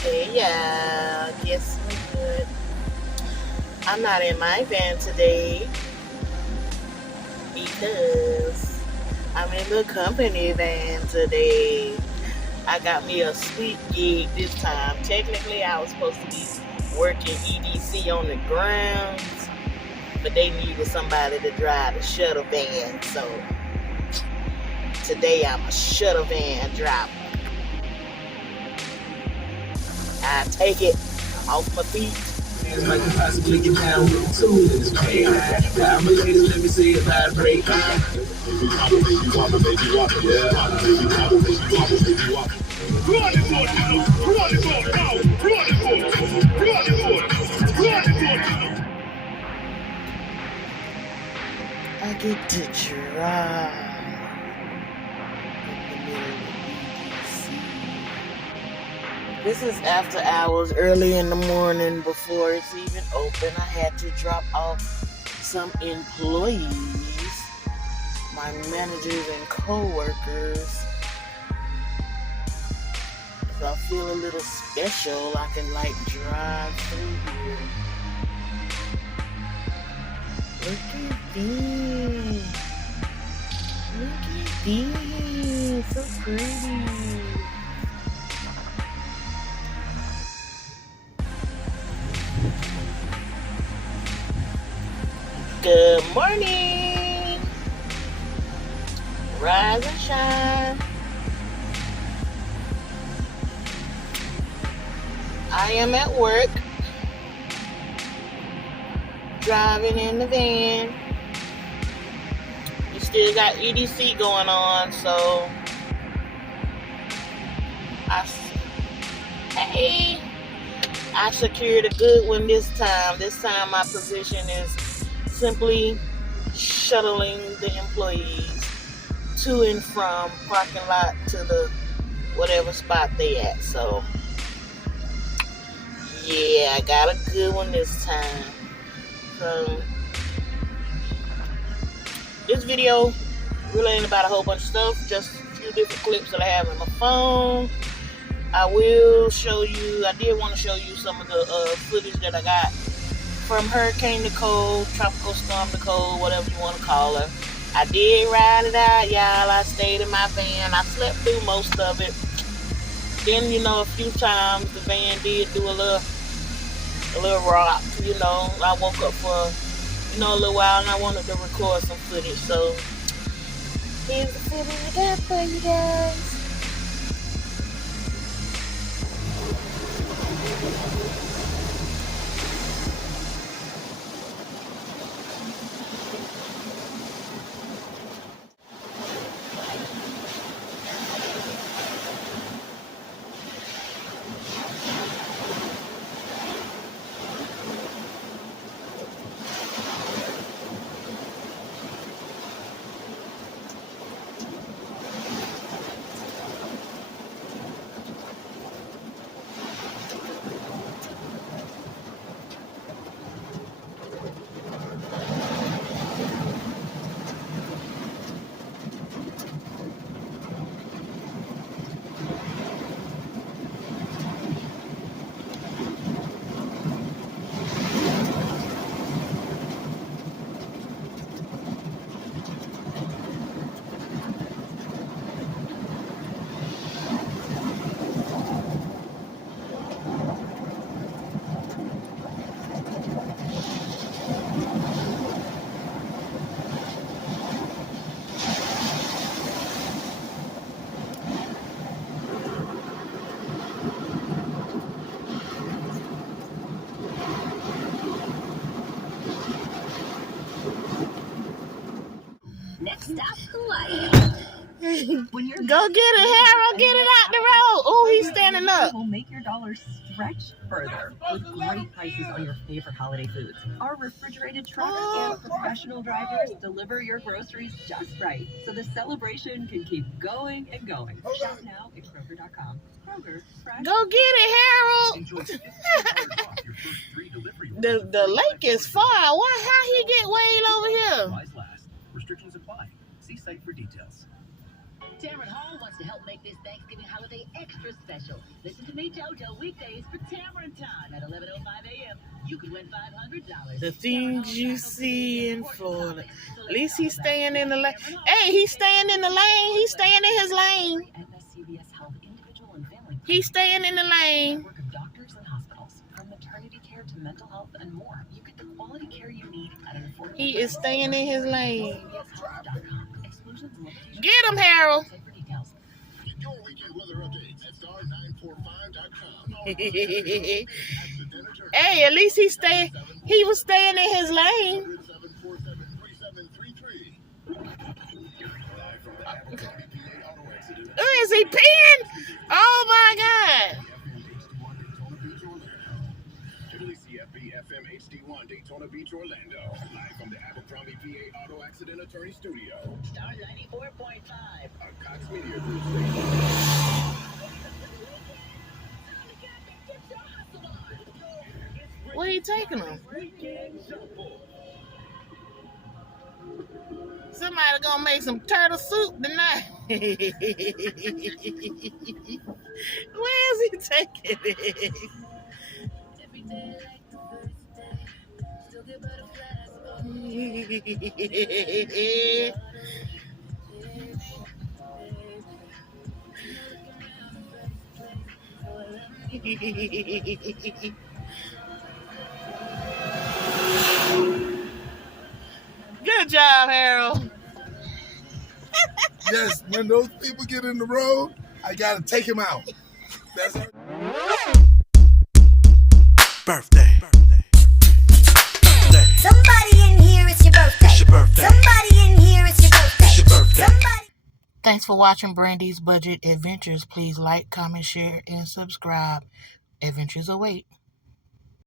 Hey, yeah, guess what? I'm not in my van today because I'm in the company van today. I got me a sweet gig this time. Technically, I was supposed to be working EDC on the grounds, but they needed somebody to drive the shuttle van. So today I'm a shuttle van driver. I take it. I'm off my feet. I can possibly get down with two in this pain. I'm a lady, let me see it vibrate. I get to drive in the middle of EDC. This is after hours, early in the morning, before it's even open. I had to drop off some employees, my managers and co-workers. If I feel a little special, I can drive through here. Look at these. Look at these. So pretty. Good morning. Rise and shine. I am at work, driving in the van. We still got EDC going on, so I secured a good one this time. This time my position is simply shuttling the employees to and from parking lot to the whatever spot they at. So yeah, I got a good one this time. This video really ain't about a whole bunch of stuff, just a few different clips that I have on my phone. I will show you, I did want to show you some of the footage that I got from Hurricane Nicole, Tropical Storm Nicole, whatever you want to call her. I did ride it out, y'all. I stayed in my van. I slept through most of it. Then, a few times the van did do a little rock, I woke up for, a little while and I wanted to record some footage. So, here's the footage I got for you guys. Next up, Hawaii. Go get it, Harold. Get it out the road. Oh, he's standing up. Will make your dollars stretch further with great prices on your favorite holiday foods. Our refrigerated trucks and professional drivers deliver your groceries just right, so the celebration can keep going and going. Shop now at Kroger.com. Kroger, fresh. Go get it, Harold. The lake is far. How he get way over here? Restrictions apply. See site for details. Tamron Hall wants to help make this Thanksgiving holiday extra special. Listen to me, JoJo, weekdays for Tamron time at 11:05 a.m. You could win $500. The things you see in Florida. At least he's staying in the lane. Hey, he's staying in the lane. He's staying in his lane. He's staying in the lane. Network of doctors and hospitals, from maternity care to mental health and more. You get the quality care you need at an affordable. He is staying in his lane. CVSHealth.com. Exclusions and limitations. Get him, Harold. For details. Your weekend weather updates at star945.com. Hey, at least he was staying in his lane. Oh, is he peeing? Oh my God. WCFB-FM HD1 Daytona Beach, Orlando. Live from the Abercrombie PA Auto Accident Attorney Studio. Star 94.5. A Cox Media Group station. Where you taking him? Somebody gonna make some turtle soup tonight. Where is he taking it? Good job, Harold. Yes, when those people get in the road, I gotta take him out. That's our birthday. Somebody in here, it's your birthday. It's your birthday. Somebody in here, it's your birthday. It's your birthday. Somebody. Thanks for watching Brandy's Budget Adventures. Please like, comment, share, and subscribe. Adventures await.